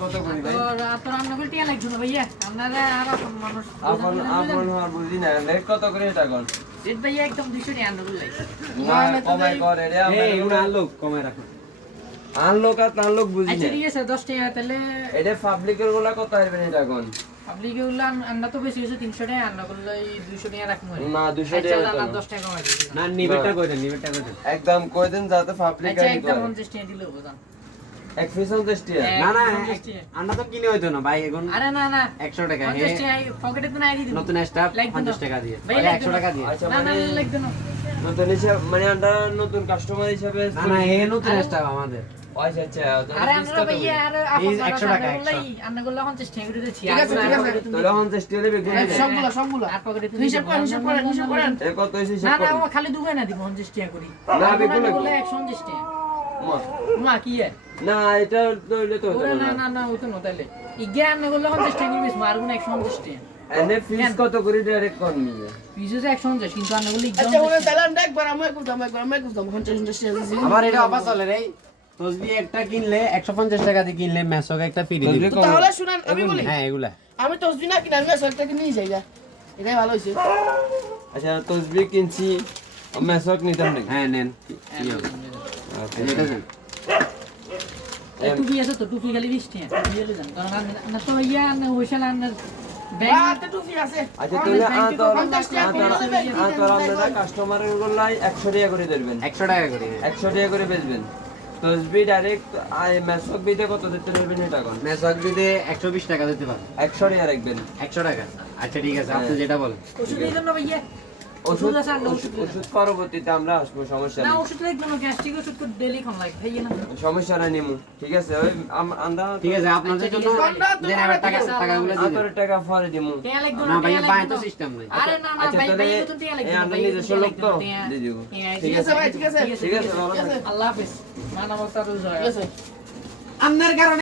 কত করি রান্না করে ভাইয়া এটা একদম দুশো লাগছে কমাই করে রে এই এগুলো আনলোক কমে রাখো আনলোক আর তানলোক বুঝি না ঠিক দশ টাকা, তাহলে এটা পাবলিকেরগুলা কত আসবেন এটা কোন পাবলিকে উল্লা আন্না তো বেশি হয়েছে তিনশো টাকা আন্না করলে এই টাকা রাখব না দুশো টাকা দাদা তো না। দশ টাকা কমাই না নিবেটা করে দেন নিবেটা করে দেন? একদম কই দিন যাতে পাবলিক আচ্ছা একদম পঞ্চাশ টাকা দিলে বোঝান এক পিস পঞ্চাশ টাকা? না না পঞ্চাশ আন্ডা তো কিনে হইতো না ভাই এখন আরে না না একশো টাকা পঞ্চাশ টাকা পকেটে তো নাই দিয়ে নতুন স্টাফ পঞ্চাশ টাকা দিয়ে। একশো টাকা দিয়ে। আচ্ছা না না মানে না। নতুন হিসাব মানে আমরা নতুন কাস্টমার হিসাবে না না হে নতুন স্টাফ আমাদের। আচ্ছা আচ্ছা আরে আমরা ভাইয়া আরে এই 100 টাকা, টাকা আন্না করলে পঞ্চাশ টাকা করে দিচ্ছি ঠিক আছে, ঠিক আছে। তাহলে পঞ্চাশ টাকা দেবে গুনে হ্যাঁ, দেবে। সবগুলা সবগুলা। আর পকেটে তো হিসাব করেন হিসাব করেন হিসাব করেন এটা কত হয়েছে না হিসাব না করুন। খালি দুবে না দিব পঞ্চাশ টাকা করি। না, আর বেগুনে- বললে একশো পঞ্চাশ টাকা। মা, মা কি এ? না এটা তো হতো ওরে না না। না না ওই তো নতাইলে ইগে আন্না করলে পঞ্চাশ টাকা নিবিস মারগুন একশো পঞ্চাশ টাকা। এনে ফিস কত করে ডাইরেক্ট নিয়ে হচ্ছে কিন্তু আচ্ছা ওনে তাহলে আমরা একবার আমরা একবার একবার আমরা টাকা। এটা অফার চলে রে। তসবি একটা কিনলে একশো টাকা দিয়ে কিনলে মেসোকে একটা ফ্রি দিবে। তাহলে শুনেন আমি বলি হ্যাঁ এগুলা। আমি তসবি না কিনা আমি সরকারকে নিয়ে যাই যা। এটাই ভালো হয়েছে। আচ্ছা তসবি কিনছি মেসক নিতাম নাকি? হ্যাঁ নেন। কি- কি হবে? আচ্ছা, এই যে এটা দেন। এই টুপি আছে তো টুপি খালি বিশ টাকা টুপি হলে যান কারণ আন্না- আন্না তো ইয়া আন্না হইসাল আন্নার ব্যাগ হাতে টুপি আছে। আচ্ছা তাহলে ব্যাংকে তো আতর পঞ্চাশ টাকা করে আতর দেবে, কাস্টমারের গুলাই 100 টাকা করে দেবেন। একশো টাকা করে। 100 টাকা করে বেচবেন। তসবি ডাইরেক্ট মেসক বিতে কত দিতে পারবেন এটা কোন? মেসক বিশ টাকা দিতে পারবে 100 টাকা রাখবেন একশো টাকা। আচ্ছা ঠিক আছে আপনি যেটা বলেন। ওষুধ জন্য ভাইয়া। ওষুধ আছে আন্না ওষুধ ওষুধ ওষুধ পরবর্তীতে আমরা আসব সমস্যা না ওষুধ লাগবে না গ্যাস্ট্রিক ওষুধ তো ডেলি খান লাগে ভাইয়া না সমস্যা নাই নিমু। ঠিক আছে ওই আমরা ঠিক আছে আপনাদের আচ্ছা, জন্য দেন এবার টাকা টাকাগুলো দিয়ে দেন। টাকা পরে দিমু। না ভাইয়া টিয়া তো সিস্টেম নাই। আরে না না আচ্ছা, ভাই ভাই তো টিয়া লাগবে না, ভাই, নিজস্ব টিয়া তো। দিয়ে দিব। ঠিক ঠিক আছে ভাই ঠিক আছে। ঠিক আছে, ঠিক আছে ভালো ঠিক আছে। আল্লাহ হাফেজ মানবতার উজয় ঠিক আছে। আপনার কারণে